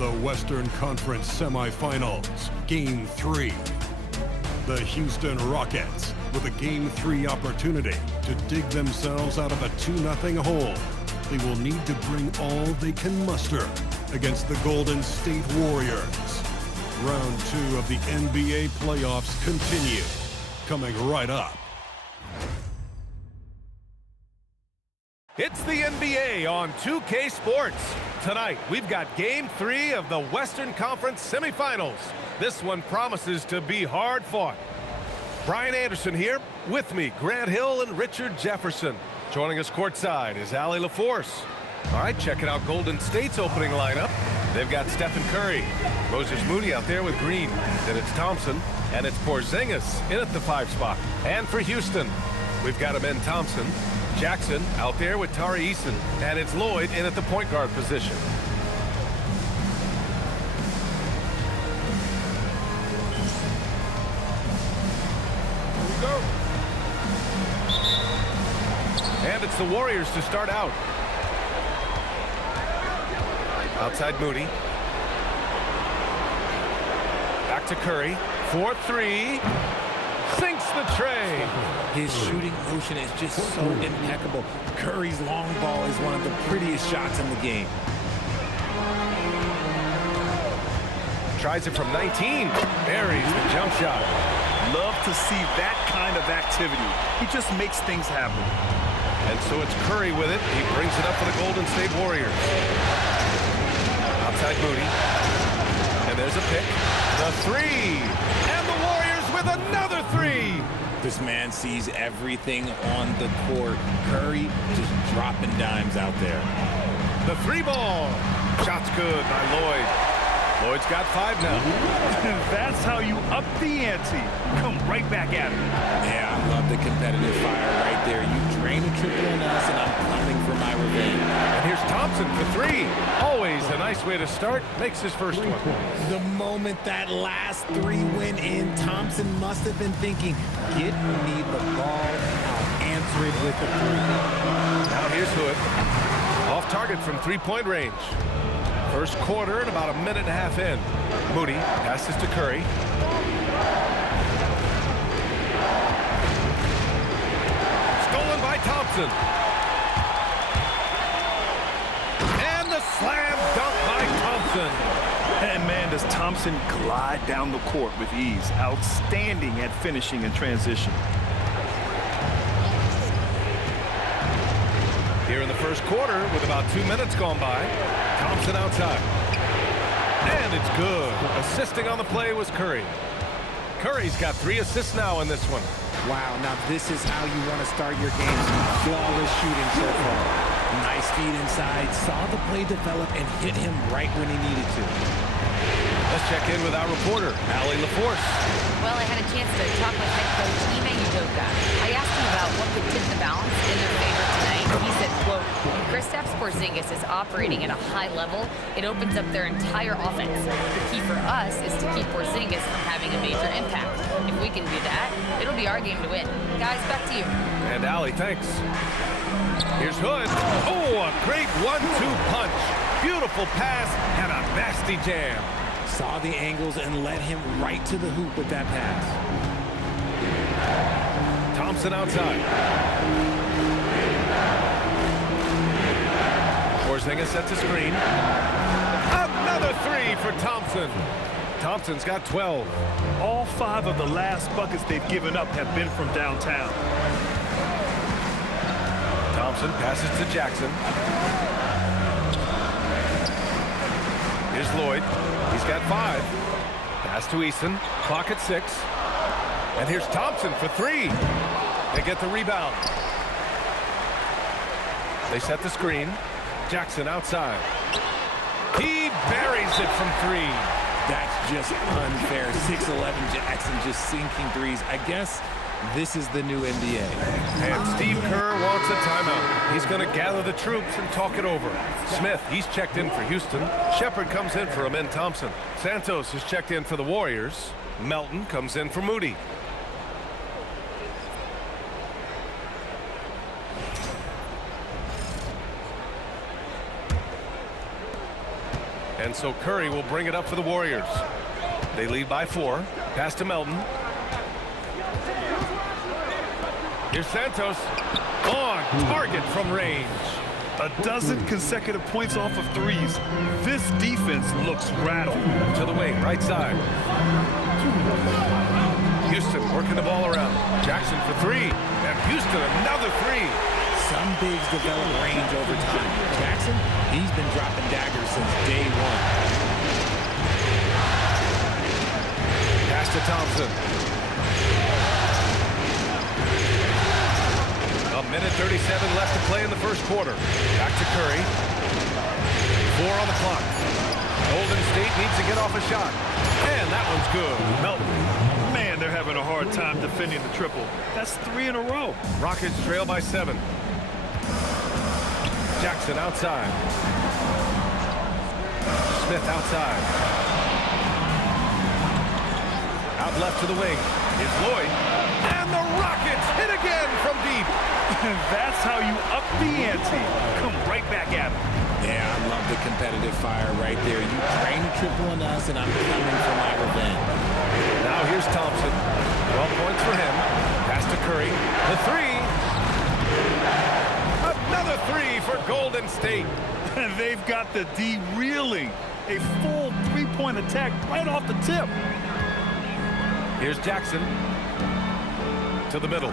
the Western Conference semifinals, Game 3. The Houston Rockets, with a Game 3 opportunity to dig themselves out of a 2-0 hole. They will need to bring all they can muster against the Golden State Warriors. Round 2 of the NBA playoffs continue, coming right up. It's the NBA on 2K Sports. Tonight, we've got Game 3 of the Western Conference semifinals. This one promises to be hard fought. Brian Anderson here. With me, Grant Hill and Richard Jefferson. Joining us courtside is Allie LaForce. All right, checking out Golden State's opening lineup. They've got Stephen Curry. Moses Moody out there with Green. Then it's Thompson, and it's Porzingis in at the 5 spot. And for Houston, we've got Amen Thompson. Jackson out there with Tari Eason, and it's Lloyd in at the point guard position. Here we go. And it's the Warriors to start out. Outside Moody. Back to Curry. 4-3. Sinks the tray. His shooting motion is just so impeccable. Curry's long ball is one of the prettiest shots in the game. Tries it from 19. Buries the jump shot. Love to see that kind of activity. He just makes things happen. And so it's Curry with it. He brings it up for the Golden State Warriors. Outside Moody. And there's a pick. The 3. And the Warriors with another 3. This man sees everything on the court. Curry just dropping dimes out there. The 3 ball. Shot's good by Lloyd. Lloyd's got 5 now. That's how you up the ante. Come right back at him. Yeah, I love the competitive fire right there. You drain a triple on us, and I'm coming for my revenge. And here's Thompson for 3. Always a nice way to start. Makes his first one. The moment that last 3 went in, Thompson must have been thinking, get me the ball, I'll answer it with a 3. Now here's Hood. Off target from 3-point range. First quarter and about a minute and a half in. Moody passes to Curry. Stolen by Thompson. And the slam dunk by Thompson. And man, does Thompson glide down the court with ease. Outstanding at finishing in transition. Here in the first quarter with about 2 minutes gone by. Thompson outside. And it's good. Assisting on the play was Curry. Curry's got 3 assists now in this one. Wow, now this is how you want to start your games. Flawless shooting so far. Nice feed inside. Saw the play develop and hit him right when he needed to. Let's check in with our reporter, Allie LaForce. Well, I had a chance to talk with head coach Ime Udoka. I asked him about what could tip the balance in their favor tonight. He said, quote, when Kristaps Porzingis is operating at a high level, it opens up their entire offense. The key for us is to keep Porzingis from having a major impact. If we can do that, it'll be our game to win. Guys, back to you. And Allie, thanks. Here's Hood. Oh, a great 1-2 punch. Beautiful pass and a nasty jam. Saw the angles and led him right to the hoop with that pass. Thompson outside. Porzingis sets a screen. Another 3 for Thompson. Thompson's got 12. All 5 of the last buckets they've given up have been from downtown. Thompson passes to Jackson. Here's Lloyd. He's got 5. Pass to Eason. Clock at 6. And here's Thompson for 3. They get the rebound. They set the screen. Jackson outside. He buries it from 3. That's just unfair. 6'11" Jackson just sinking threes. I guess this is the new NBA. And Steve Kerr wants a timeout. He's going to gather the troops and talk it over. Smith, he's checked in for Houston. Shepard comes in for Amen Thompson. Santos is checked in for the Warriors. Melton comes in for Moody. And so Curry will bring it up for the Warriors. They lead by 4. Pass to Melton. Here's Santos. On target from range. A dozen consecutive points off of threes. This defense looks rattled. To the wing, right side. Houston working the ball around. Jackson for 3. And Houston another 3. Some bigs develop range over time. Jackson, he's been dropping daggers since day 1. Pass to Thompson. A minute 37 left to play in the first quarter. Back to Curry. 4 on the clock. Golden State needs to get off a shot. And that one's good. Melton. Man, they're having a hard time defending the triple. That's 3 in a row. Rockets trail by 7. Jackson outside. Smith outside. Out left to the wing is Lloyd. And the Rockets hit again from deep. And that's how you up the ante. Come right back at him. Yeah, I love the competitive fire right there. You drain a triple on us, and I'm coming for my revenge. Now here's Thompson. 12 points for him. Pass to Curry. The 3. Another 3 for Golden State. And they've got the D reeling. A full 3-point attack right off the tip. Here's Jackson. To the middle.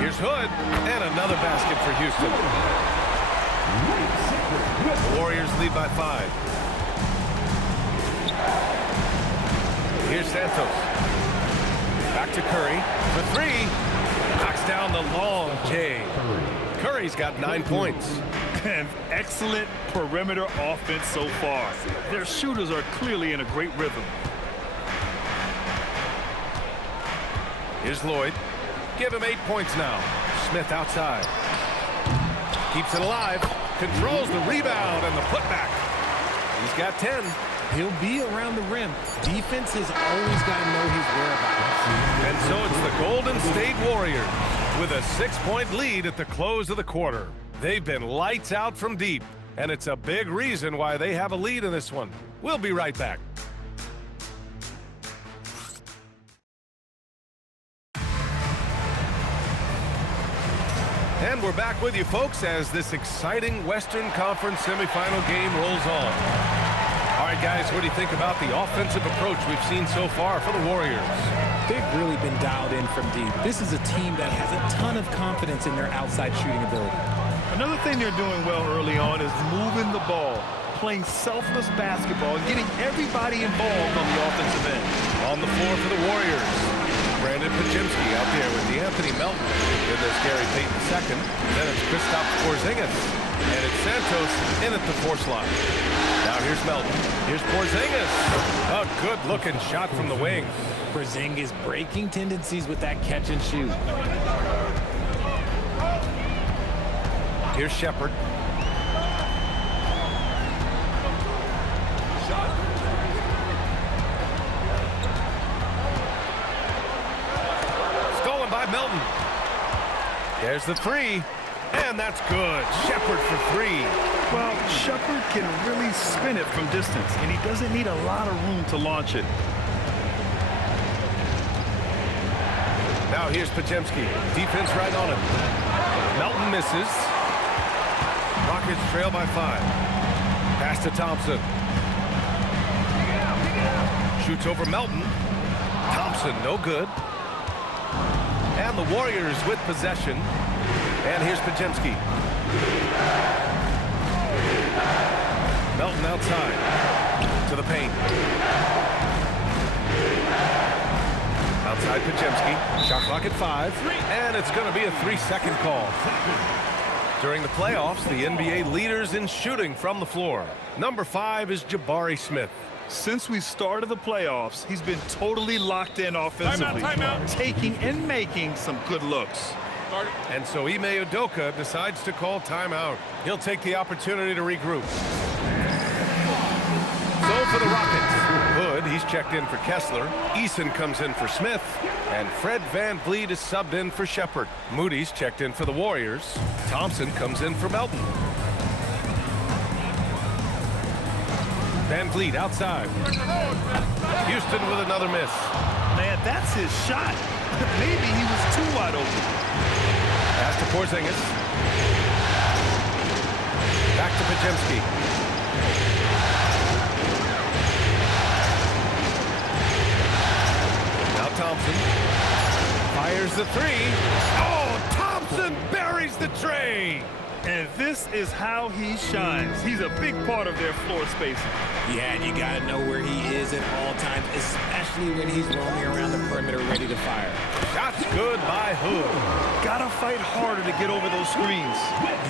Here's Hood. And another basket for Houston. The Warriors lead by 5. Here's Santos. Back to Curry for 3. Knocks down the long J. Curry's got 9 points. And excellent perimeter offense so far. Their shooters are clearly in a great rhythm. Here's Lloyd. Give him 8 points now. Smith outside. Keeps it alive. Controls the rebound and the putback. He's got 10. He'll be around the rim. Defense has always got to know his whereabouts. And so it's the Golden State Warriors with a 6-point lead at the close of the quarter. They've been lights out from deep, and it's a big reason why they have a lead in this one. We'll be right back. And we're back with you, folks, as this exciting Western Conference semifinal game rolls on. All right, guys, what do you think about the offensive approach we've seen so far for the Warriors? They've really been dialed in from deep. This is a team that has a ton of confidence in their outside shooting ability. Another thing they're doing well early on is moving the ball, playing selfless basketball, and getting everybody involved on the offensive end. On the floor for the Warriors, Brandon Pajemski out there with Anthony Melton. Then there's Gary Payton second. Then it's Kristaps Porzingis. And it's Santos in at the force line. Now here's Melton. Here's Porzingis. A good-looking shot from the wing. Porzingis breaking tendencies with that catch and shoot. Here's Shepard. Stolen by Melton. There's the 3. And that's good. Shepard for 3. Well, Shepard can really spin it from distance, and he doesn't need a lot of room to launch it. Now here's Pajemski. Defense right on him. Melton misses. Rockets trail by 5. Pass to Thompson. Shoots over Melton. Thompson, no good. And the Warriors with possession. And here's Pajemski. Melton outside. To the paint. Outside Pajemski. Shot clock at 5. And it's going to be a 3-second call. During the playoffs, the NBA leaders in shooting from the floor. Number 5 is Jabari Smith. Since we started the playoffs, he's been totally locked in offensively. Timeout. Taking and making some good looks. And so Ime Udoka decides to call timeout. He'll take the opportunity to regroup. So for the Rockets, Hood, he's checked in for Kessler. Eason comes in for Smith. And Fred VanVleet is subbed in for Shepard. Moody's checked in for the Warriors. Thompson comes in for Melton. Van Vliet outside. Houston with another miss. Man, that's his shot. Maybe he was too wide open. Pass to Porzingis. Back to Pajemski. Now Thompson. Fires the three. Oh, Thompson buries the tray. And this is how he shines. He's a big part of their floor spacing. Yeah, and you got to know where he is at all times, especially when he's roaming around the perimeter ready to fire. Shots good by Hood. Gotta fight harder to get over those screens.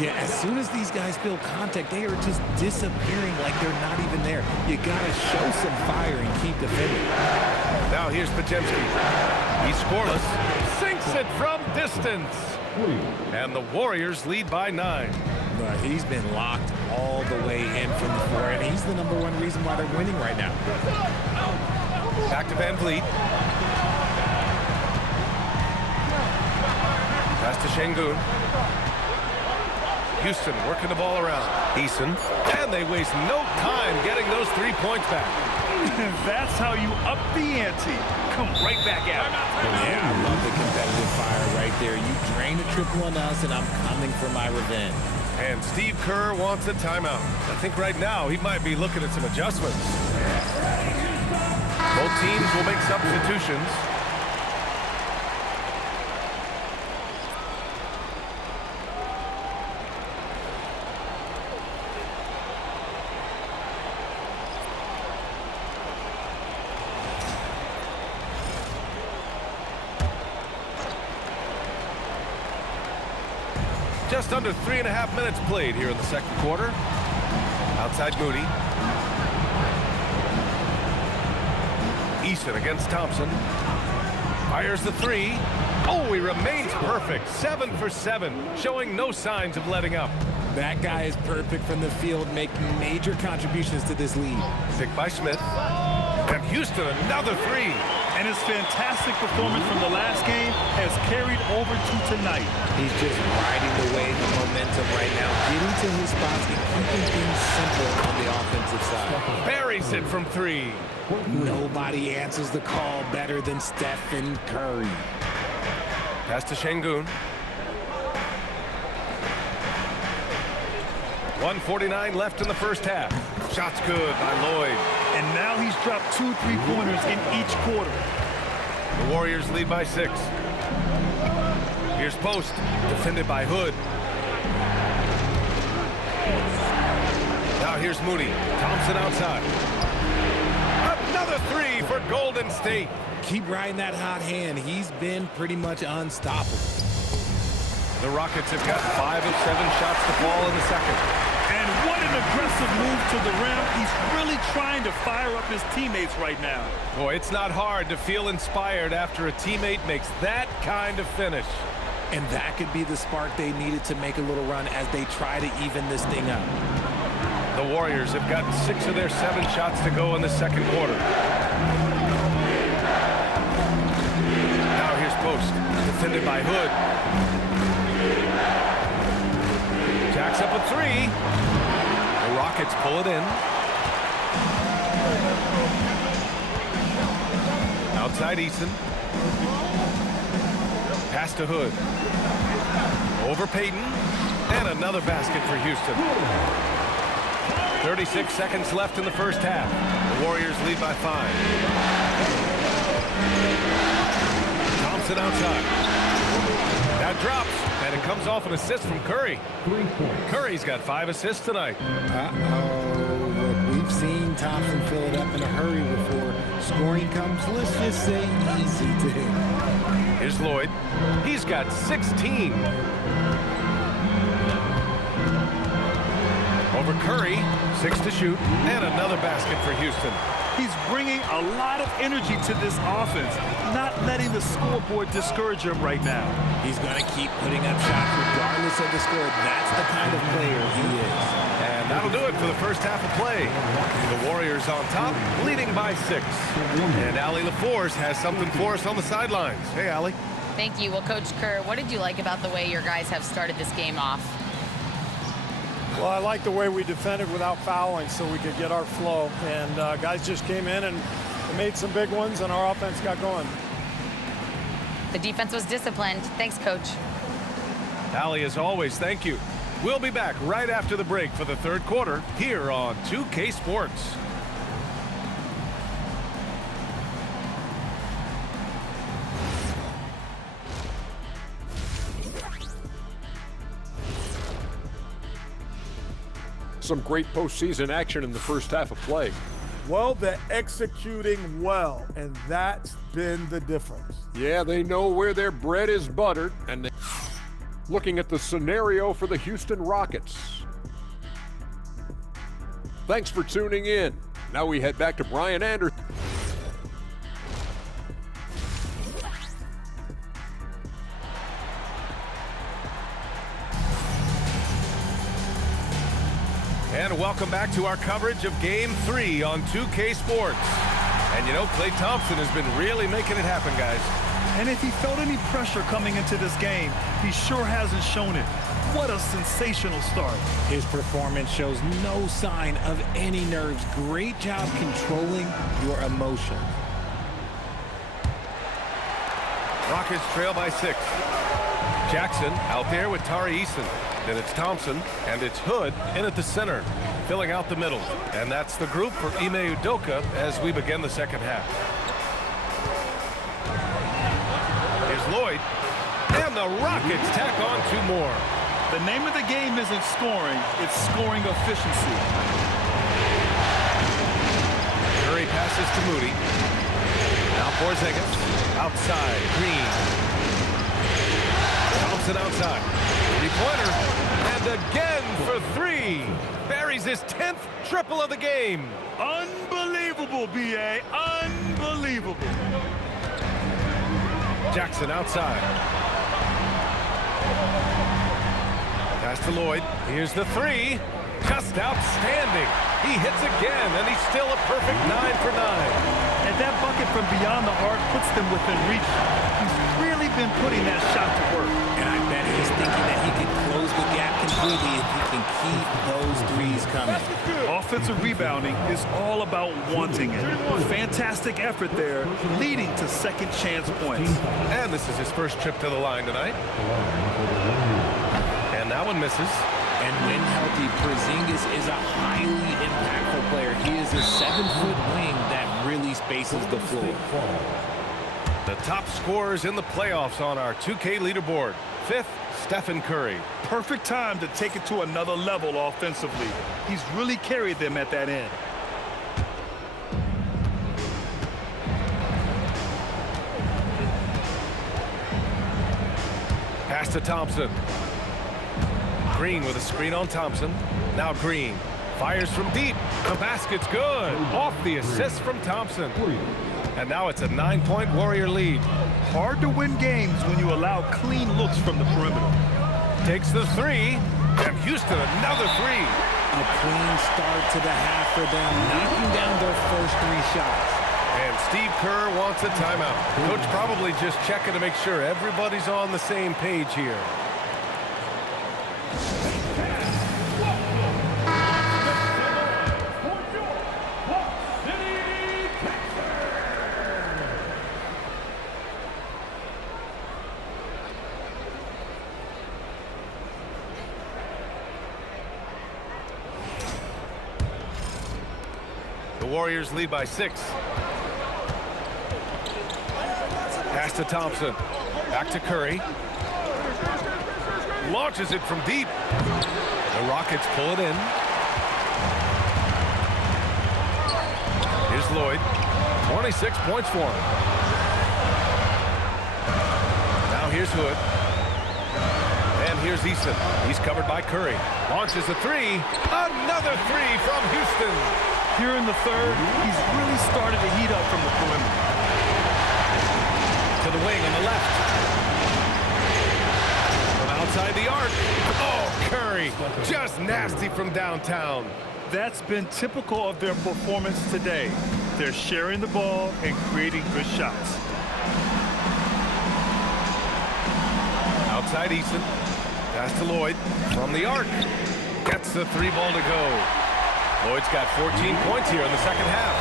Yeah, as soon as these guys feel contact, they are just disappearing like they're not even there. You got to show some fire and keep defending. Now here's Pajemski. He's scoreless. Sinks it from distance. And the Warriors lead by 9. But he's been locked all the way in from the floor, and he's the #1 reason why they're winning right now. Back to Van Vliet. Pass to Şengün. Houston working the ball around. Eason. And they waste no time getting those 3 points back. That's how you up the ante. Come right back out. Yeah, I love the competitive fire right there. You drain a triple on us, and I'm coming for my revenge. And Steve Kerr wants a timeout. I think right now he might be looking at some adjustments. Both teams will make substitutions. Just under 3.5 minutes played here in the second quarter. Outside Moody. Eason against Thompson. Fires the three. Oh, he remains perfect. 7 for 7, showing no signs of letting up. That guy is perfect from the field, making major contributions to this lead. Picked by Smith. And Houston, another three. And his fantastic performance from the last game has carried over to tonight. He's just riding the wave of momentum right now, getting to his spots and keeping things simple on the offensive side. Buries it from 3. Nobody answers the call better than Stephen Curry. Pass to Şengün. 1:49 left in the first half. Shots good by Lloyd. And now he's dropped 2 3-pointers in each quarter. The Warriors lead by 6. Here's Post, defended by Hood. Now here's Moody. Thompson outside. Another 3 for Golden State. Keep riding that hot hand. He's been pretty much unstoppable. The Rockets have got 5 of 7 shots to fall in the second. And what an aggressive move to the rim. He's really trying to fire up his teammates right now. Boy, it's not hard to feel inspired after a teammate makes that kind of finish. And that could be the spark they needed to make a little run as they try to even this thing up. The Warriors have gotten 6 of their 7 shots to go in the second quarter. Now here's Post, defended by Hood. Jacks up a 3. The Rockets pull it in. Outside Eason. Pass to Hood. Over Payton. And another basket for Houston. 36 seconds left in the first half. The Warriors lead by 5. Thompson outside. That drops, and it comes off an assist from Curry. Curry's got 5 assists tonight. Look, we've seen Thompson fill it up in a hurry before. Scoring comes, let's just say, easy to him. Here's Lloyd. He's got 16. Over Curry, 6 to shoot, and another basket for Houston. He's bringing a lot of energy to this offense, not letting the scoreboard discourage him right now. He's going to keep putting up shots regardless of the score. That's the kind of player he is. And that'll do it for the first half of play. The Warriors on top, leading by 6. And Allie LaForce has something for us on the sidelines. Hey, Allie. Thank you. Well, Coach Kerr, what did you like about the way your guys have started this game off? Well, I like the way we defended without fouling so we could get our flow. And guys just came in and made some big ones, and our offense got going. The defense was disciplined. Thanks, Coach. Allie, as always, thank you. We'll be back right after the break for the third quarter here on 2K Sports. Some great postseason action in the first half of play. Well, they're executing well, and that's been the difference. Yeah, they know where their bread is buttered, and looking at the scenario for the Houston Rockets. Thanks for tuning in. Now we head back to Brian Anderson. And welcome back to our coverage of Game 3 on 2K Sports. And you know, Klay Thompson has been really making it happen, guys. And if he felt any pressure coming into this game, he sure hasn't shown it. What a sensational start. His performance shows no sign of any nerves. Great job controlling your emotions. Rockets trail by 6. Jackson out there with Tari Eason. Then it's Thompson, and it's Hood in at the center, filling out the middle. And that's the group for Ime Udoka as we begin the second half. Here's Lloyd, and the Rockets tack on 2 more. The name of the game isn't scoring, it's scoring efficiency. Curry passes to Moody. Now Porzingis, outside, Green. Thompson outside. 3-pointer, and again for 3. Buries his 10th triple of the game. Unbelievable, B.A. Unbelievable. Jackson outside. Pass to Lloyd. Here's the 3. Just outstanding. He hits again, and he's still a perfect 9 for 9. And that bucket from beyond the arc puts them within reach. He's really been putting that shot to work. And I bet he's thinking that he can close the gap completely if he can keep those threes coming. Offensive rebounding is all about wanting it. Fantastic effort there, leading to second chance points. And this is his first trip to the line tonight. And that one misses. And when healthy, Porzingis is a highly impactful player. He is a 7-foot wing that really spaces the floor. The top scorers in the playoffs on our 2K leaderboard. 5th, Stephen Curry. Perfect time to take it to another level offensively. He's really carried them at that end. Pass to Thompson. Green with a screen on Thompson. Now Green fires from deep. The basket's good. Off the assist from Thompson. And now it's a 9-point Warrior lead. Hard to win games when you allow clean looks from the perimeter. Takes the 3. And Houston another 3. A clean start to the half for them, knocking down their first 3 shots. And Steve Kerr wants a timeout. Coach probably just checking to make sure everybody's on the same page here. The Warriors lead by 6. Pass to Thompson. Back to Curry. Launches it from deep. The Rockets pull it in. Here's Lloyd. 26 points for him. Now here's Hood. And here's Eason. He's covered by Curry. Launches a 3. Another 3 from Houston. Here in the third, he's really started to heat up from the perimeter. To the wing on the left. From outside the arc. Oh, Curry. Just nasty from downtown. That's been typical of their performance today. They're sharing the ball and creating good shots. Outside Eason. Pass to Lloyd. From the arc. Gets the three ball to go. Lloyd's got 14 points here in the second half.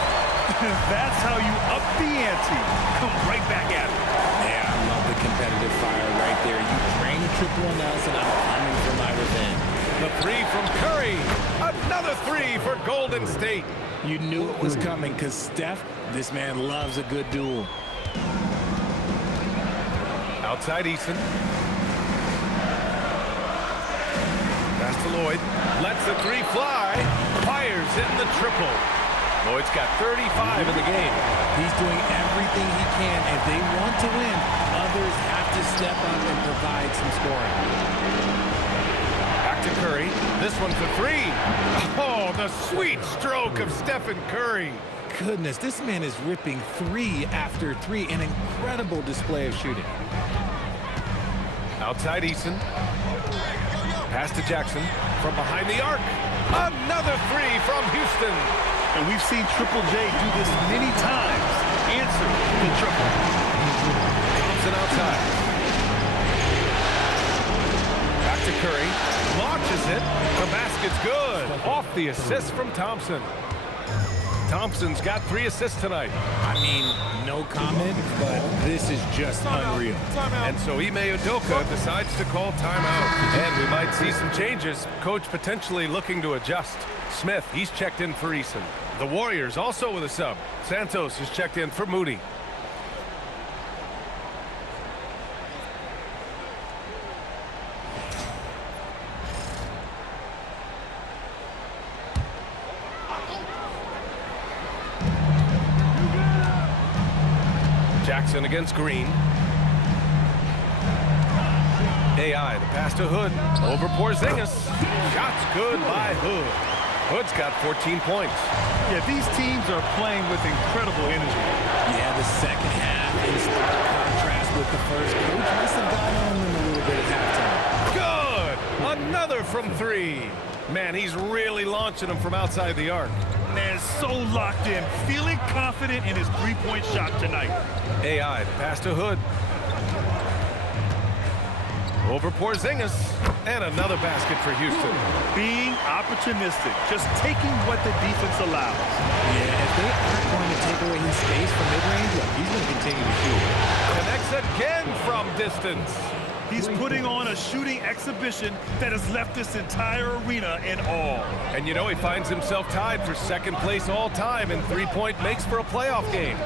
That's how you up the ante. Come right back at it. Yeah, I love the competitive fire right there. You drain a triple on us, and I'm coming for my revenge. The three from Curry. Another three for Golden State. You knew it was coming because Steph, this man loves a good duel. Outside Eason. Pass to Lloyd. Lets the three fly. Fires in the triple. Lloyd's got 35 in the game. He's doing everything he can. If they want to win, others have to step up and provide some scoring. Back to Curry. This one for three. Oh, the sweet stroke of Stephen Curry. Goodness, this man is ripping three after three. An incredible display of shooting. Outside Eason. Pass to Jackson from behind the arc. Another three from Houston. And we've seen Triple J do this many times. Answer the triple. Thompson outside. Back to Curry. Launches it. The basket's good. Off the assist from Thompson. Thompson's got 3 assists tonight. I mean, no comment, but this is just unreal. And so Ime Udoka decides to call timeout. And we might see some changes. Coach potentially looking to adjust. Smith, he's checked in for Eason. The Warriors also with a sub. Santos is checked in for Moody. Jackson against Green. AI, the pass to Hood. Over Porzingis. Shots good by Hood. Hood's got 14 points. Yeah, these teams are playing with incredible energy. Yeah, the second half in stark contrast with the first. Coach must have gotten on them a little bit at halftime. Good! Another from three. Man, he's really launching them from outside the arc. Man, so locked in, feeling confident in his three-point shot tonight. AI, the pass to Hood. Over Porzingis. And another basket for Houston. Being opportunistic, just taking what the defense allows. Yeah, if they aren't going to take away his space from mid-range, look, he's going to continue to shoot. Connects again from distance. He's putting on a shooting exhibition that has left this entire arena in awe. And you know he finds himself tied for second place all time in three-point makes for a playoff game.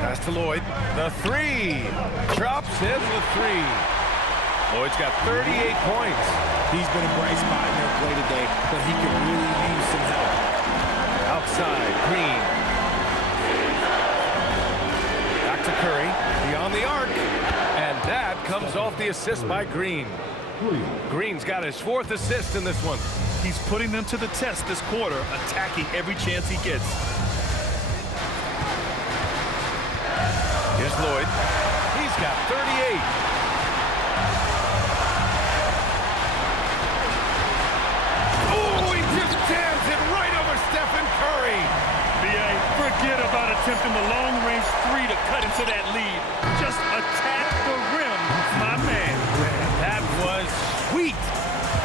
Pass to Lloyd. The three. Drops in the three. Lloyd's got 38 points. He's been a bright spot in their play today, but he could really use some help. Outside, Green. Back to Curry. Beyond the arc. And that comes off the assist by Green. Green's got his 4th assist in this one. He's putting them to the test this quarter, attacking every chance he gets. Here's Lloyd. He's got 38. Oh, he just jams it right over Stephen Curry. B.A., forget about attempting the long-range three to cut into that lead. Just attack the rim, my man. That was sweet.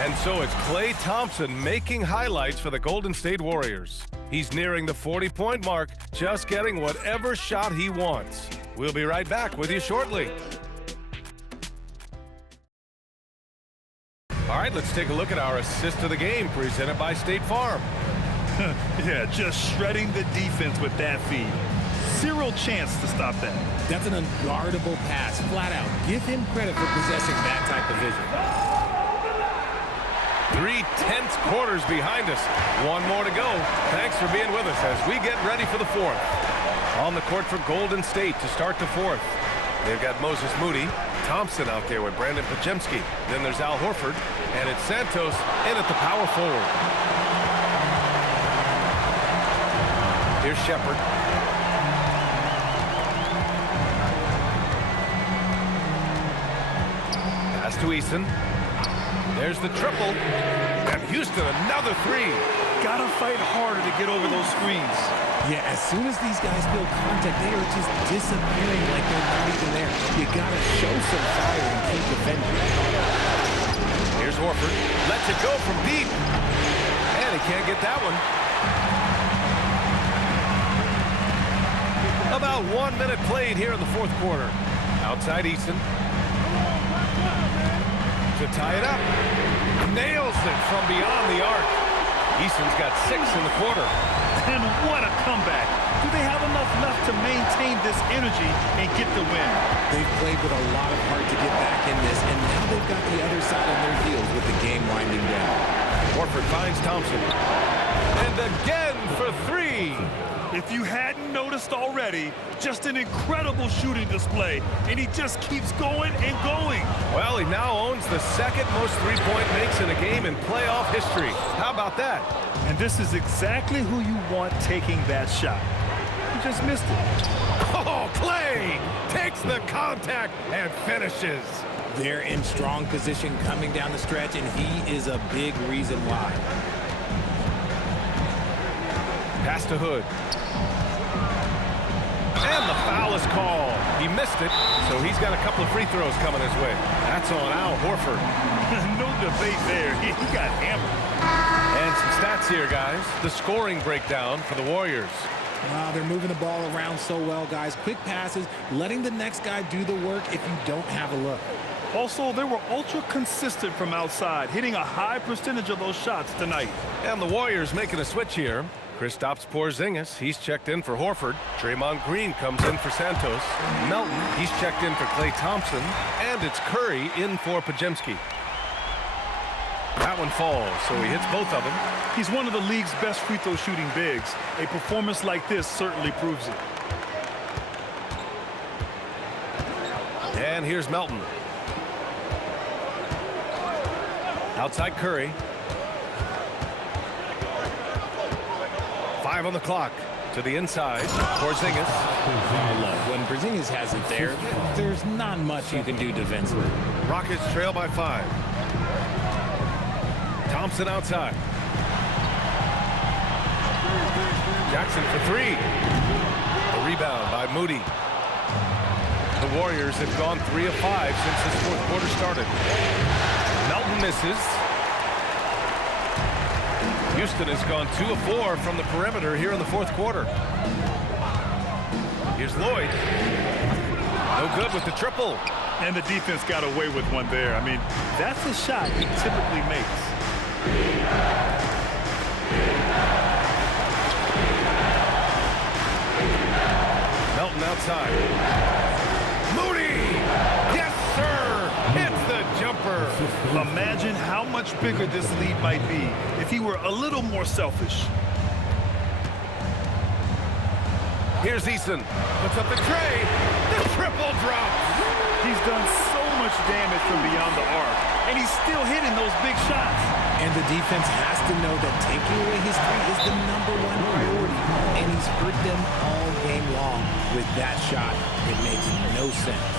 And so it's Klay Thompson making highlights for the Golden State Warriors. He's nearing the 40-point mark, just getting whatever shot he wants. We'll be right back with you shortly. All right, let's take a look at our assist of the game presented by State Farm. Yeah, just shredding the defense with that feed. Zero chance to stop that. That's an unguardable pass, flat out. Give him credit for possessing that type of vision. 3 tense quarters behind us. One more to go. Thanks for being with us as we get ready for the 4th. On the court for Golden State to start the 4th. They've got Moses Moody, Thompson out there with Brandon Pajemski. Then there's Al Horford, and it's Santos in at the power forward. Here's Shepard. Pass to Eason. There's the triple. And Houston, another three. Gotta fight harder to get over those screens. Yeah, as soon as these guys feel contact, they are just disappearing like they're not even there. You gotta show some fire and keep defending. Horford. Lets it go from deep. And he can't get that one. About 1 minute played here in the fourth quarter. Outside Eason. To tie it up. Nails it from beyond the arc. Eason's got 6 in the quarter. And what a comeback. Do they have enough left to maintain this energy and get the win? They've played with a lot of heart to get back in this, and now they've got the other side on their heels with the game winding down. Horford finds Thompson. And again for 3. If you hadn't noticed already, just an incredible shooting display, and he just keeps going and going. Well, he now owns the second most three-point makes in a game in playoff history. How about that? And this is exactly who you want taking that shot. He just missed it. Oh, Clay takes the contact and finishes. They're in strong position coming down the stretch, and he is a big reason why. Pass to Hood. And the foul is called. He missed it, so he's got a couple of free throws coming his way. That's on Al Horford. No debate there. He got hammered. And some stats here, guys. The scoring breakdown for the Warriors. Wow, they're moving the ball around so well, guys. Quick passes, letting the next guy do the work if you don't have a look. Also, they were ultra consistent from outside, hitting a high percentage of those shots tonight. And the Warriors making a switch here. Kristaps Porzingis, he's checked in for Horford. Draymond Green comes in for Santos. Melton, he's checked in for Klay Thompson. And it's Curry in for Podziemski. That one falls, so he hits both of them. He's one of the league's best free throw shooting bigs. A performance like this certainly proves it. And here's Melton. Outside Curry. 5 on the clock. To the inside. Porzingis. When Porzingis has it there, there's not much you can do defensively. Rockets trail by 5. Thompson outside. Jackson for 3. A rebound by Moody. The Warriors have gone 3 of 5 since this fourth quarter started. Melton misses. Houston has gone 2 of 4 from the perimeter here in the fourth quarter. Here's Lloyd. No good with the triple. And the defense got away with one there. I mean, that's a shot he typically makes. Melton outside. Moody! Yes, sir! Hits the jumper. Imagine how much bigger this lead might be if he were a little more selfish. Here's Eason. Puts up the tray. The triple drops. He's done so much damage from beyond the arc, and he's still hitting those big shots. And the defense has to know that taking away his 3 is the #1 priority, and he's hurt them all game long. With that shot, it makes no sense.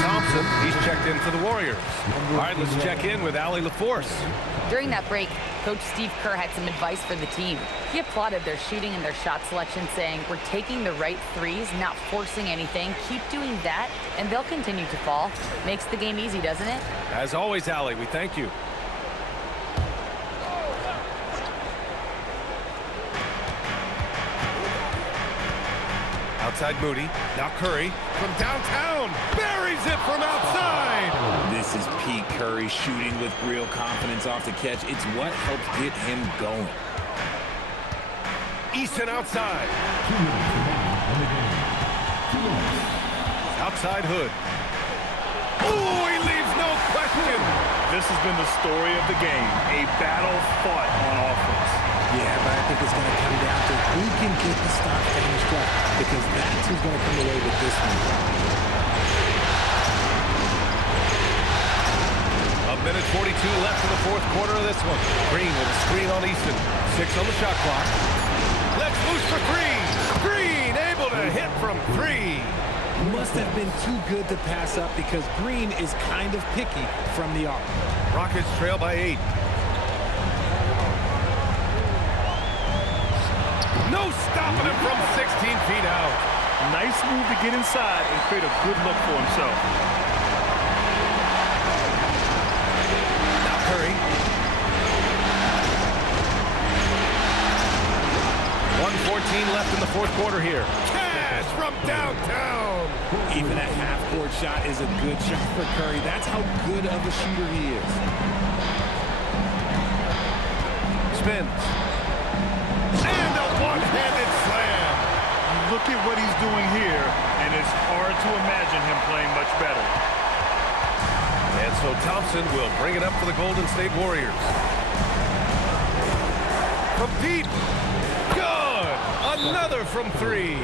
Thompson, he's checked in for the Warriors. All right, let's check in with Allie LaForce. During that break, Coach Steve Kerr had some advice for the team. He applauded their shooting and their shot selection, saying, "We're taking the right threes, not forcing anything. Keep doing that, and they'll continue to fall." Makes the game easy, doesn't it? As always, Allie, we thank you. Outside Moody. Now Curry from downtown. Buries it from outside. This is Pete Curry shooting with real confidence off the catch. It's what helps get him going. Eason outside. Outside Hood. Oh, he leaves no question. This has been the story of the game, a battle fought on offense. Yeah, but I think it's going to come down to who can get the stop finish up, because that's who's going to come away with this one. A minute 42 left in the fourth quarter of this one. Green with a screen on Easton. 6 on the shot clock. Let's loose for 3. Green able to hit from 3. Must have been too good to pass up because Green is kind of picky from the arc. Rockets trail by 8. No stopping him from 16 feet out. Nice move to get inside and create a good look for himself. Now Curry. 1:14 left in the fourth quarter here. Cash from downtown. Even a half-court shot is a good shot for Curry. That's how good of a shooter he is. Spins. And a one-handed slam. Look at what he's doing here, and it's hard to imagine him playing much better. And so Thompson will bring it up for the Golden State Warriors. From deep. Good. Another from three.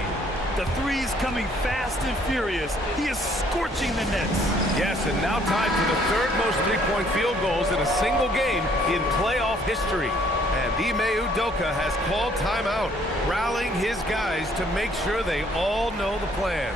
The three's coming fast and furious. He is scorching the nets. Yes, and now tied for the third most three-point field goals in a single game in playoff history. And Ime Udoka has called timeout, rallying his guys to make sure they all know the plan.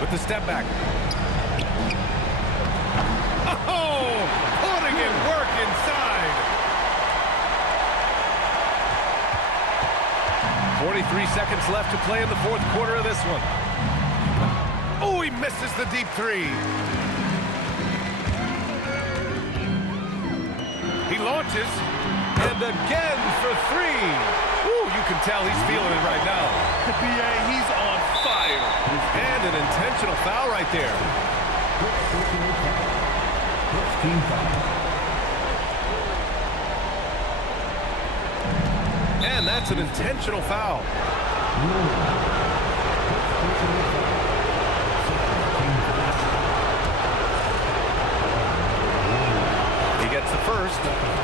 With the step back. Oh, putting in work inside. 43 seconds left to play in the fourth quarter of this one. Oh, he misses the deep three. He launches, and again for three. Ooh, you can tell he's feeling it right now. The BA, he's on fire. And an intentional foul right there. And that's an intentional foul. He gets the first,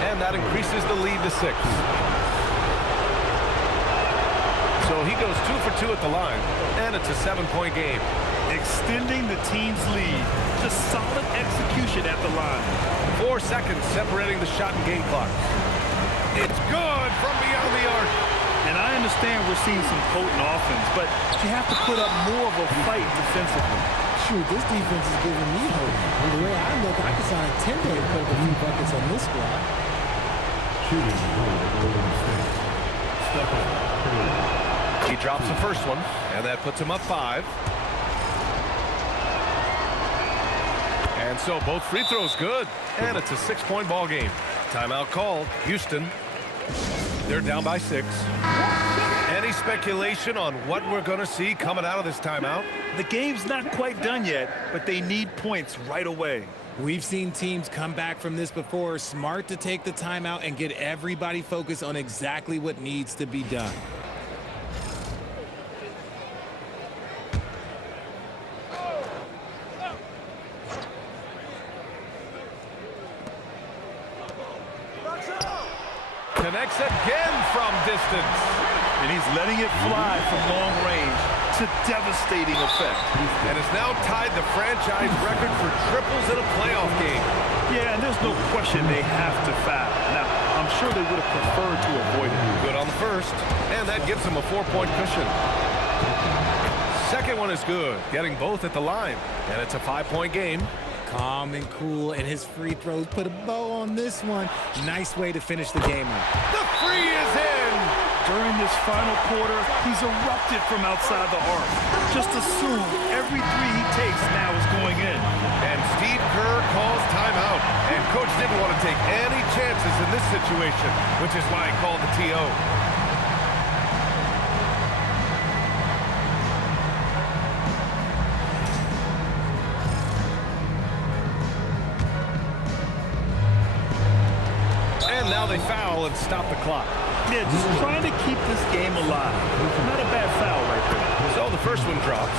and that increases the lead to 6. So he goes 2 for 2 at the line, and it's a 7-point game. Extending the team's lead. Just solid execution at the line. 4 seconds separating the shot and game clock. It's good from beyond the arc. And I understand we're seeing some potent offense, but you have to put up more of a fight defensively. Shoot, this defense is giving me hope. The way I look, I can sign a 10-day and put up a few buckets on this squad. He drops the first one, and that puts him up 5. And so both free throws good, and it's a 6-point ball game. Timeout called. Houston, they're down by 6. Any speculation on what we're going to see coming out of this timeout? The game's not quite done yet, but they need points right away. We've seen teams come back from this before. Smart to take the timeout and get everybody focused on exactly what needs to be done. Connects again from distance. And he's letting it fly from long range to devastating effect. And has now tied the franchise record for triples in a playoff game. Yeah, and there's no question they have to foul. Now, I'm sure they would have preferred to avoid it. Good on the first, and that gives them a 4-point cushion. Second one is good, getting both at the line. And it's a 5-point game. Calm and cool, and his free throws put a bow on this one. Nice way to finish the game up. The three is in! During this final quarter, he's erupted from outside the arc. Just assume every three he takes now is going in. And Steve Kerr calls timeout. And Coach didn't want to take any chances in this situation, which is why he called the TO. Now they foul and stop the clock. Yeah, just trying to keep this game alive. Not a bad foul right there. So the first one drops,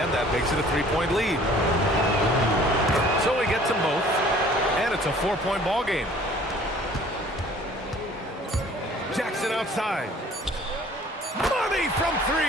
and that makes it a 3-point lead. So he gets them both, and it's a 4-point ball game. Jackson outside. Money from 3.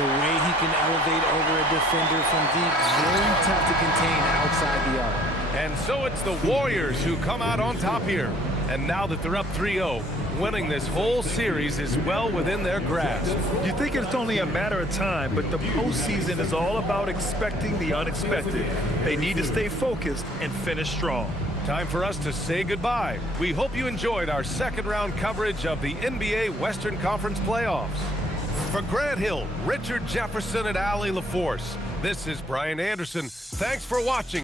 The way he can elevate over a defender from deep, very tough to contain outside the arc. And so it's the Warriors who come out on top here. And now that they're up 3-0, Winning this whole series is well within their grasp. You think it's only a matter of time, but the postseason is all about expecting the unexpected. They need to stay focused and finish strong. Time for us to say goodbye. We hope you enjoyed our second round coverage of the NBA Western Conference playoffs. For Grant Hill, Richard Jefferson, and Allie LaForce, this is Brian Anderson. Thanks for watching.